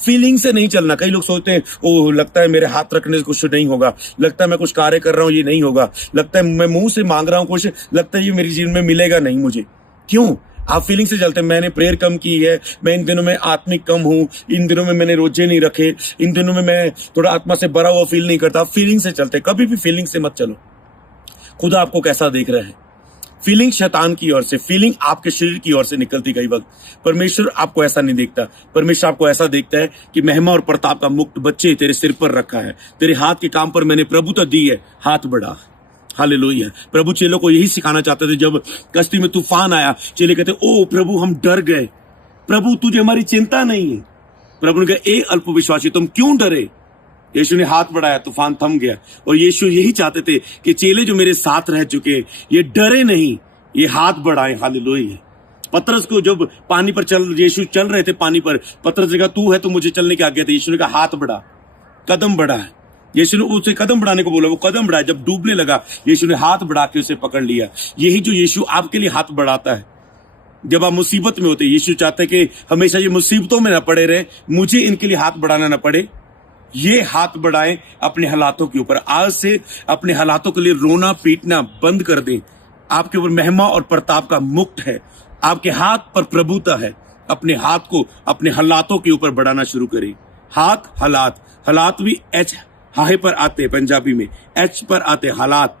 Feeling से नहीं चलना। कई लोग सोचते हैं ओ लगता है मेरे हाथ रखने से कुछ नहीं होगा, लगता है मैं कुछ कार्य कर रहा हूं ये नहीं होगा, लगता है मैं मुंह से मांग रहा हूं कुछ, लगता है ये मेरे जीवन में मिलेगा नहीं मुझे। क्यों? आप फीलिंग से चलते हैं। मैंने प्रेयर कम की है, मैं इन दिनों में आत्मिक कम हूं, इन दिनों में मैंने रोजे नहीं रखे, इन दिनों में मैं थोड़ा आत्मा से भरा हुआ फील नहीं करता। फीलिंग से चलते, कभी भी फीलिंग से मत चलो। खुदा आपको कैसा देख रहा है? फीलिंग शैतान की ओर से, फीलिंग आपके शरीर की ओर से निकलती कई वक्त। परमेश्वर आपको ऐसा नहीं देखता। परमेश्वर आपको ऐसा देखता है कि महिमा और प्रताप का मुक्त बच्चे तेरे सिर पर रखा है, तेरे हाथ के काम पर मैंने प्रभुता दी है, हाथ बढ़ा। हालेलुया। प्रभु चेलों को यही सिखाना चाहते थे। जब कश्ती में तूफान आया, चेले कहते ओ प्रभु हम डर गए, प्रभु तुझे हमारी चिंता नहीं है। प्रभु ने कहा ए अल्पविश्वासी तुम क्यों डरे? यीशु ने हाथ बढ़ाया, तूफान थम गया। और यीशु यही चाहते थे कि चेले जो मेरे साथ रह चुके ये डरे नहीं, ये हाथ बढ़ाए। हालेलुया। पतरस को जब पानी पर यीशु चल रहे थे पानी पर, पतरस ने कहा तू है तो मुझे चलने की आज्ञा दे। यीशु ने कहा हाथ बढ़ा, कदम बढ़ा। यीशु ने उसे कदम बढ़ाने को बोला, वो कदम बढ़ाया। जब डूबने लगा यीशु ने हाथ बढ़ा के उसे पकड़ लिया। यही जो यीशु आपके लिए हाथ बढ़ाता है जब आप मुसीबत में होते। यीशु चाहते कि हमेशा ये मुसीबतों में ना पड़े रहे, मुझे इनके लिए हाथ बढ़ाना ना पड़े। ये हाथ बढ़ाएं अपने हालातों के ऊपर। आज से अपने हालातों के लिए रोना पीटना बंद कर दें। आपके ऊपर महिमा और प्रताप का मुक्त है, आपके हाथ पर प्रभुता है। अपने हाथ को अपने हालातों के ऊपर बढ़ाना शुरू करें। हाथ, हालात, हालात भी एच हाहे पर आते हैं पंजाबी में, एच पर आते हालात।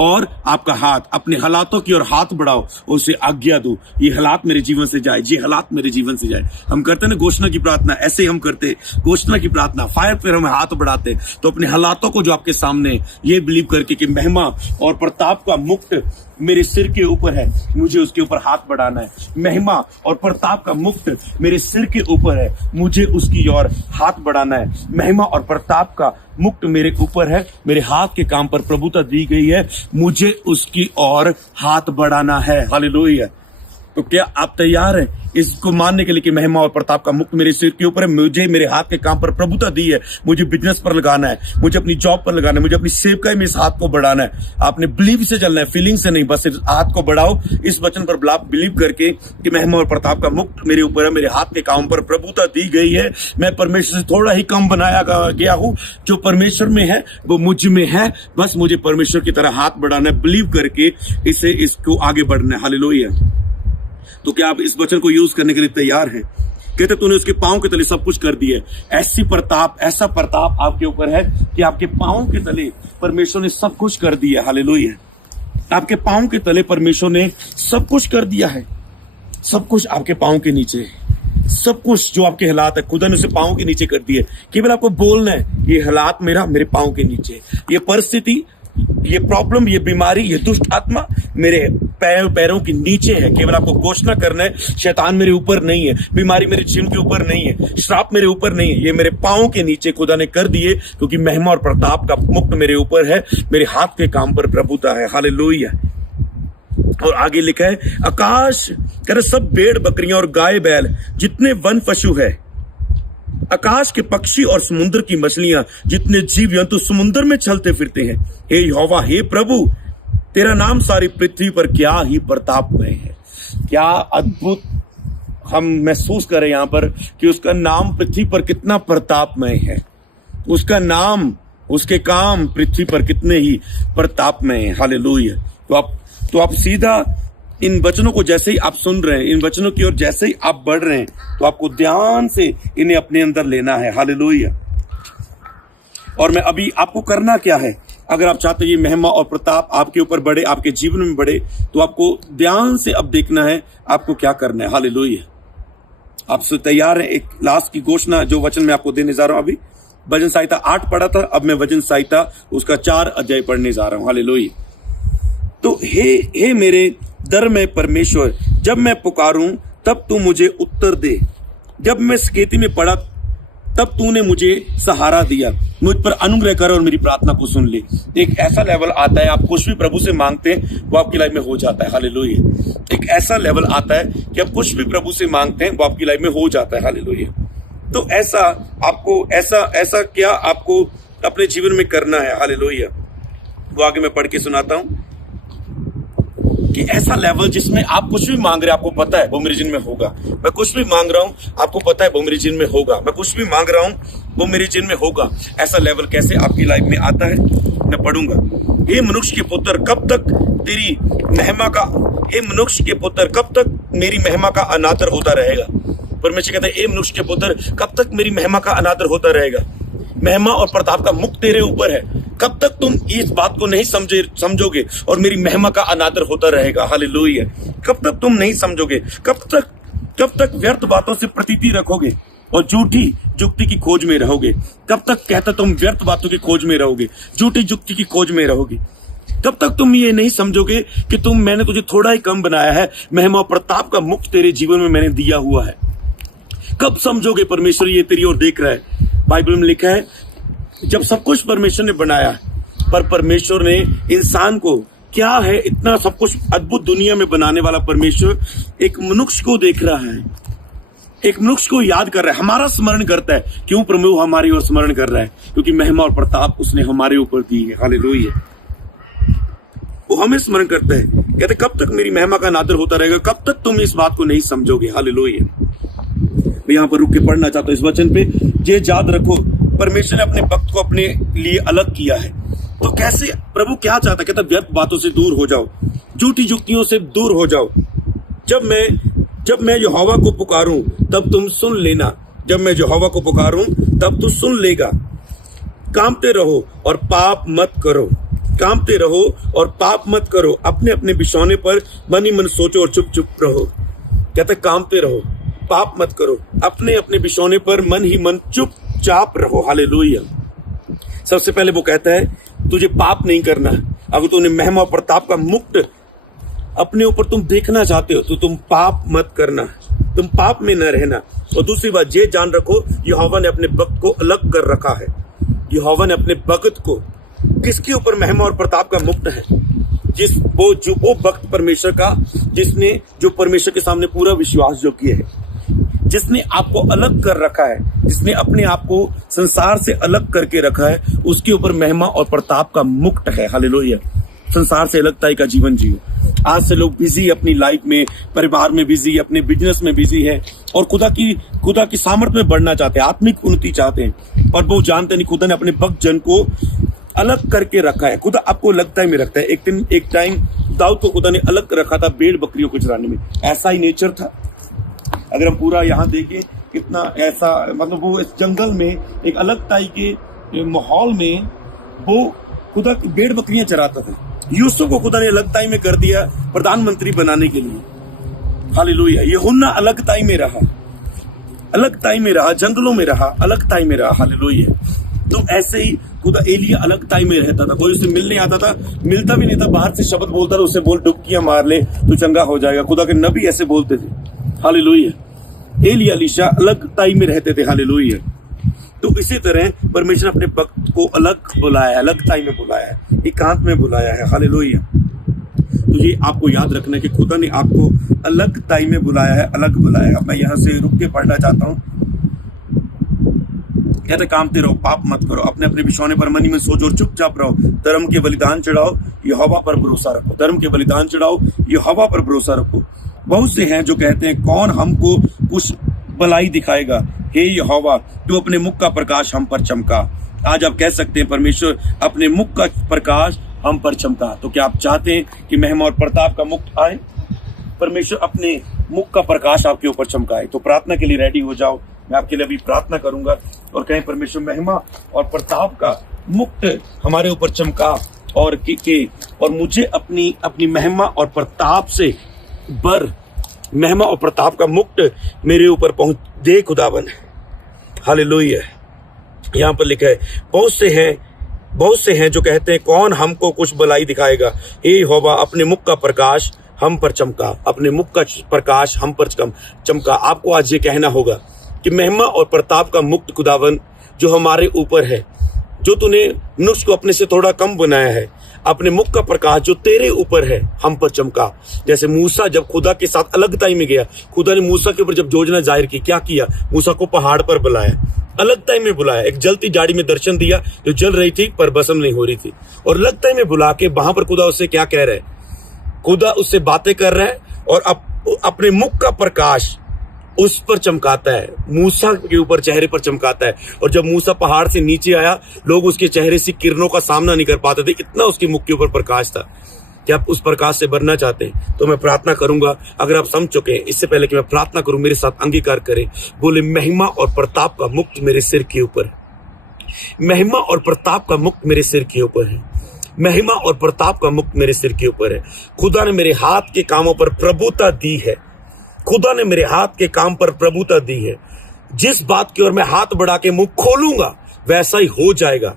और आपका हाथ अपने हालातों की ओर हाथ बढ़ाओ, उसे आज्ञा दो ये हालात मेरे जीवन से जाए, ये हालात मेरे जीवन से जाए। हम करते हैं ना घोषणा की प्रार्थना, ऐसे हम करते घोषणा की प्रार्थना, फायर पर हम हाथ बढ़ाते। तो अपने हालातों को जो आपके सामने, ये बिलीव करके कि महिमा और प्रताप का मुक्त मेरे सिर के ऊपर है, मुझे उसके ऊपर हाथ बढ़ाना है। महिमा और प्रताप का मुक्त मेरे सिर के ऊपर है, मुझे उसकी ओर हाथ बढ़ाना है। महिमा और प्रताप का मुक्त मेरे ऊपर है, मेरे हाथ के काम पर प्रभुता दी गई है, मुझे उसकी ओर हाथ बढ़ाना है। हालेलुया। तो क्या आप तैयार हैं इसको मानने के लिए कि महिमा और प्रताप का मुक्त मेरे सिर के ऊपर है, मुझे मेरे हाथ के काम पर प्रभुता दी है, मुझे बिजनेस पर लगाना है, मुझे अपनी जॉब पर लगाना है, मुझे अपनी सेवकाई में इस हाथ को बढ़ाना है। आपने बिलीव से चलना है, फीलिंग से नहीं। बस इस हाथ को बढ़ाओ इस वचन पर बिलीव करके कि महिमा और प्रताप का मुक्त मेरे ऊपर है, मेरे हाथ के काम पर प्रभुता दी गई है। मैं परमेश्वर से थोड़ा ही कम बनाया गया हूं, जो परमेश्वर में है वो मुझ में है। बस मुझे परमेश्वर की तरह हाथ बढ़ाना है, बिलीव करके इसको आगे बढ़ना है। हालेलुया। तो क्या आप इस वचन को यूज करने के लिए तैयार हैं? कहते तूने उसके पांव के तले सब कुछ कर दिया। ऐसा प्रताप आपके ऊपर है कि आपके पांव के तले परमेश्वर ने सब कुछ कर दिया। हालेलुया। आपके पांव के तले परमेश्वर ने सब कुछ कर दिया है। सब कुछ आपके पांव के नीचे है। सब कुछ जो आपके हालात है खुदा ने उसे पांव के नीचे कर दिए। केवल आपको बोलना है ये हालात मेरे पांव के नीचे, ये परिस्थिति, ये प्रॉब्लम, ये बीमारी, ये दुष्ट आत्मा मेरे पैरों के नीचे है। केवल आपको घोषणा करना है शैतान मेरे ऊपर नहीं है, बीमारी मेरे जीवन के ऊपर नहीं है, श्राप मेरे ऊपर नहीं है, ये मेरे पांव के नीचे खुदा ने कर दिए, क्योंकि महिमा और प्रताप का मुक्त मेरे ऊपर है, मेरे हाथ के काम पर प्रभुता है। हालेलुया। और आगे लिखा है आकाश करे सब भेड़ बकरियां और गाय बैल जितने वन पशु है, आकाश के पक्षी और समुद्र की मछलियां जितने जीव जंतु समुद्र में चलते फिरते हैं। हे यहोवा, हे प्रभु, तेरा नाम सारी पृथ्वी पर क्या ही प्रतापमय है। क्या अद्भुत हम महसूस करें यहाँ पर कि उसका नाम पृथ्वी पर कितना प्रतापमय है, उसका नाम, उसके काम पृथ्वी पर कितने ही प्रतापमय है। हालेलुया। तो आप सीधा इन वचनों को जैसे ही आप सुन रहे हैं, इन वचनों की ओर जैसे ही आप बढ़ रहे हैं, तो आपको ध्यान से इन्हें अपने अंदर लेना है। हालेलुया। और मैं अभी आपको करना क्या है, अगर आप चाहते हैं ये महिमा और प्रताप आपके ऊपर बढ़े, आपके जीवन में बढ़े, तो आपको ध्यान से अब देखना है आपको क्या करना है। हालेलुया। आप सब तैयार हैं? एक लास्ट की घोषणा जो वचन मैं आपको देने जा रहा हूं। अभी वचन संहिता 8 पढ़ा था, अब मैं वचन संहिता उसका 4 अध्याय पढ़ने जा रहा हूं। हालेलुया। तो हे मेरे दर में परमेश्वर, जब मैं पुकारूं तब तू मुझे उत्तर दे, जब मैं सकेती में पड़ा तब तूने मुझे सहारा दिया। मुझ पर अनुग्रह कर और मेरी प्रार्थना को सुन ले। एक ऐसा लेवल आता है, आप कुछ भी प्रभु से मांगते हैं वो आपकी लाइफ में हो जाता है। हालेलुया। एक ऐसा लेवल आता है कि आप कुछ भी प्रभु से मांगते हैं वो आपकी लाइफ में हो जाता है। हालेलुया। तो ऐसा क्या आपको अपने जीवन में करना है। हालेलुया। वो आगे मैं पढ़ के सुनाता हूं कि ऐसा लेवल जिसमें आप कुछ भी मांग रहे हैं, आपको पता है वो मेरे जिन में होगा। मैं कुछ भी मांग रहा हूं, आपको पता है वो मेरे जिन में होगा। मैं कुछ भी मांग रहा हूं, वो मेरे जिन में होगा। ऐसा लेवल कैसे आपकी लाइफ में आता है, मैं पढ़ूंगा। हे मनुष्य के पुत्र, कब तक तेरी महिमा का, हे मनुष्य के पुत्र, कब तक मेरी महिमा का अनादर होता रहेगा। परमेश्वर कहता है, हे मनुष्य के पुत्र, कब तक मेरी महिमा का अनादर होता रहेगा। महिमा और प्रताप का मुख तेरे ऊपर है। कब तक तुम इस बात को नहीं समझोगे और मेरी महिमा का अनादर होता रहेगा। हालेलुया। कब तक तुम नहीं समझोगे, कब तक व्यर्थ बातों से प्रतीति रखोगे और झूठी जुक्ति की खोज में रहोगे। कब तक कहता तुम व्यर्थ बातों की खोज में रहोगे, झूठी जुक्ति की खोज में रहोगे। कब तक तुम ये नहीं समझोगे कि मैंने तुझे थोड़ा ही कम बनाया है, महिमा और प्रताप का मुख तेरे जीवन में मैंने दिया हुआ है। कब समझोगे परमेश्वर ये तेरी ओर देख रहा है। बाइबल में लिखा है, जब सब कुछ परमेश्वर ने बनाया, पर परमेश्वर ने इंसान को, क्या है इतना सब कुछ अद्भुत दुनिया में बनाने वाला परमेश्वर एक मनुष्य को देख रहा है, एक मनुष्य को याद कर रहा है, हमारा स्मरण करता है। क्यों प्रभु हमारी ओर स्मरण कर रहा है? क्योंकि महिमा और प्रताप उसने हमारे ऊपर दी है। हालेलुया। वो हमें स्मरण करता है, कहते कब तक मेरी महिमा का अनादर होता रहेगा, कब तक तुम इस बात को नहीं समझोगे। हालेलुया। मैं यहाँ पर रुक के पढ़ना चाहता हूँ इस वचन पे। ये याद रखो, परमेश्वर ने अपने भक्त को अपने लिए अलग किया है। तो कैसे प्रभु क्या चाहता है? कहता व्यर्थ बातों से दूर हो जाओ, झूठी जुक्तियों से दूर हो जाओ। जब मैं यहोवा को पुकारूं तब तुम सुन लेना। जब मैं यहोवा को पुकारूं तब तू सुन लेगा। कांपते रहो और पाप मत करो। कांपते रहो और पाप मत करो। अपने अपने बिछौने पर मन ही मन सोचो और चुप चुप रहो। कहते कांपते रहो, पाप मत करो। अपने अपने बिछौने पर मन ही मन चुपचाप रहो। हालेलुया। सबसे पहले वो कहता है तुझे पाप नहीं करना। अगर तूने महिमा और प्रताप का मुक्त अपने ऊपर तुम देखना चाहते हो तो तुम पाप मत करना, तुम पाप में न रहना। और दूसरी बात ये जान रखो, यहोवा ने अपने भक्त को अलग कर रखा है। यहोवा ने अपने भक्त को, किसके ऊपर महिमा और प्रताप का मुक्त है? वो भक्त परमेश्वर का, जिसने जो परमेश्वर के सामने पूरा विश्वास जो किया है, जिसने आपको अलग कर रखा है, जिसने अपने आप को संसार से अलग करके रखा है, उसके ऊपर महिमा और प्रताप का मुक्त है। हालेलुया। संसार से अलगताई का जीवन जियो। आज से लोग बिजी अपनी लाइफ में, परिवार में बिजी, अपने बिजनेस में बिजी है और खुदा की सामर्थ में बढ़ना चाहते हैं, आत्मिक उन्नति चाहते हैं, पर वो जानते नहीं खुदा ने अपने भक्त जन को अलग करके रखा है। खुदा आपको लगता ही में रखता है। एक टाइम दाऊद को खुदा ने अलग रखा था भेड़ बकरियों को चराने में। ऐसा ही नेचर था। अगर हम पूरा यहाँ देखें कितना ऐसा, मतलब वो इस जंगल में एक अलगताई के माहौल में वो खुदा की भेड़ बकरियां चराता था। यूसुफ को खुदा ने अलगताई में कर दिया प्रधानमंत्री बनाने के लिए। हालेलुया। यूहन्ना अलगताई में रहा, अलगताई में रहा, जंगलों में रहा, अलगताई में रहा। हालेलुया। तो ऐसे ही खुदा एलिया अलगताई में रहता था। कोई उसे मिलने आता था, मिलता भी नहीं था, बाहर से शब्द बोलता था, उससे बोल डुबकियां मार ले तो चंगा हो जाएगा। खुदा के नबी ऐसे बोलते थे। हालेलुया। एलिया एलीशा अलगताई में रहते थे। हालेलुया। तो इसी तरह परमेश्वर अपने भक्त को अलग बुलाया है, अलगताई में बुलाया है, एकांत में बुलाया है। हालेलुया। तो ये आपको याद रखना है कि खुदा ने आपको अलगताई में बुलाया है, अलग बुलाया है। मैं यहाँ से रुक के पढ़ना चाहता हूँ। कहते कामते रहो, पाप मत करो। अपने अपने बिछौने पर मन ही मन सोचो और चुपचाप रहो। धर्म के बलिदान चढ़ाओ, यहोवा पर भरोसा रखो। धर्म के बलिदान चढ़ाओ, यहोवा पर भरोसा रखो। बहुत से हैं जो कहते हैं कौन हमको कुछ भलाई दिखाएगा। हे यहोवा, तू अपने मुख का प्रकाश हम पर चमका। आज आप कह सकते हैं परमेश्वर अपने मुख का प्रकाश हम पर चमका। तो क्या आप चाहते हैं कि महिमा और प्रताप का मुख आए? परमेश्वर अपने मुख का प्रकाश आपके ऊपर चमकाए। तो प्रार्थना के लिए रेडी हो जाओ। मैं आपके लिए अभी प्रार्थना करूंगा और कहें परमेश्वर महिमा और प्रताप का मुक्त हमारे ऊपर चमका और मुझे अपनी महिमा और प्रताप से महिमा और प्रताप का मुक्त मेरे ऊपर पहुंच दे खुदावन। हालेलुया। यहाँ पर लिखा है बहुत से हैं जो कहते हैं कौन हमको कुछ भलाई दिखाएगा। हे यहोवा, अपने मुख का प्रकाश हम पर चमका। अपने मुख का प्रकाश हम पर चमका। आपको आज ये कहना होगा कि महिमा और प्रताप का मुक्त खुदावन जो हमारे ऊपर है, जो तूने मनुष्य को अपने से थोड़ा कम बनाया है, अपने मुख का प्रकाश जो तेरे ऊपर है हम पर चमका। जैसे मूसा जब खुदा के साथ अलगताई में गया, खुदा ने मूसा के ऊपर जब योजना जाहिर की, क्या किया? मूसा को पहाड़ पर बुलाया, अलगताई में बुलाया, एक जलती झाड़ी में दर्शन दिया जो जल रही थी पर भस्म नहीं हो रही थी, और अलगताई में बुला के वहां पर खुदा उससे क्या कह रहा है? खुदा उससे बातें कर रहा है और अपने मुख का प्रकाश उस पर चमकाता है, मूसा के ऊपर चेहरे पर चमकाता है। और जब मूसा पहाड़ से नीचे आया, लोग उसके चेहरे से किरणों का सामना नहीं कर पाते थे, इतना उसके मुख के ऊपर प्रकाश था। क्या आप उस प्रकाश से बनना चाहते हैं? तो मैं प्रार्थना करूंगा, अगर आप समझ चुके हैं, इससे पहले कि मैं प्रार्थना करूं, मेरे साथ अंगीकार करें। बोले, महिमा और प्रताप का मुक्त मेरे सिर के ऊपर है। महिमा और प्रताप का मुक्त मेरे सिर के ऊपर है। महिमा और प्रताप का मुक्त मेरे सिर के ऊपर है। खुदा ने मेरे हाथ के कामों पर प्रभुता दी है। खुदा ने मेरे हाथ के काम पर प्रभुता दी है। जिस बात की ओर मैं हाथ बढ़ा के मुंह खोलूंगा, वैसा ही हो जाएगा।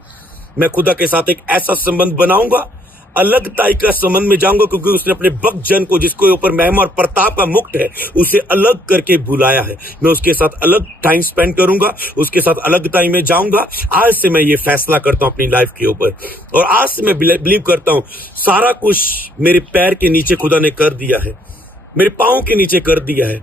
मैं खुदा के साथ एक ऐसा संबंध बनाऊंगा, अलगताई का संबंध में जाऊंगा, क्योंकि उसने अपने भक्त जन को, जिसको ऊपर महिमा और प्रताप का मुक्त है, उसे अलग करके बुलाया है। मैं उसके साथ अलग टाइम स्पेंड करूंगा, उसके साथ अलगताई में जाऊंगा। आज से मैं ये फैसला करता हूं अपनी लाइफ के ऊपर, और आज से मैं बिलीव करता हूं सारा कुछ मेरे पैर के नीचे खुदा ने कर दिया है, मेरे पांव के नीचे कर दिया है।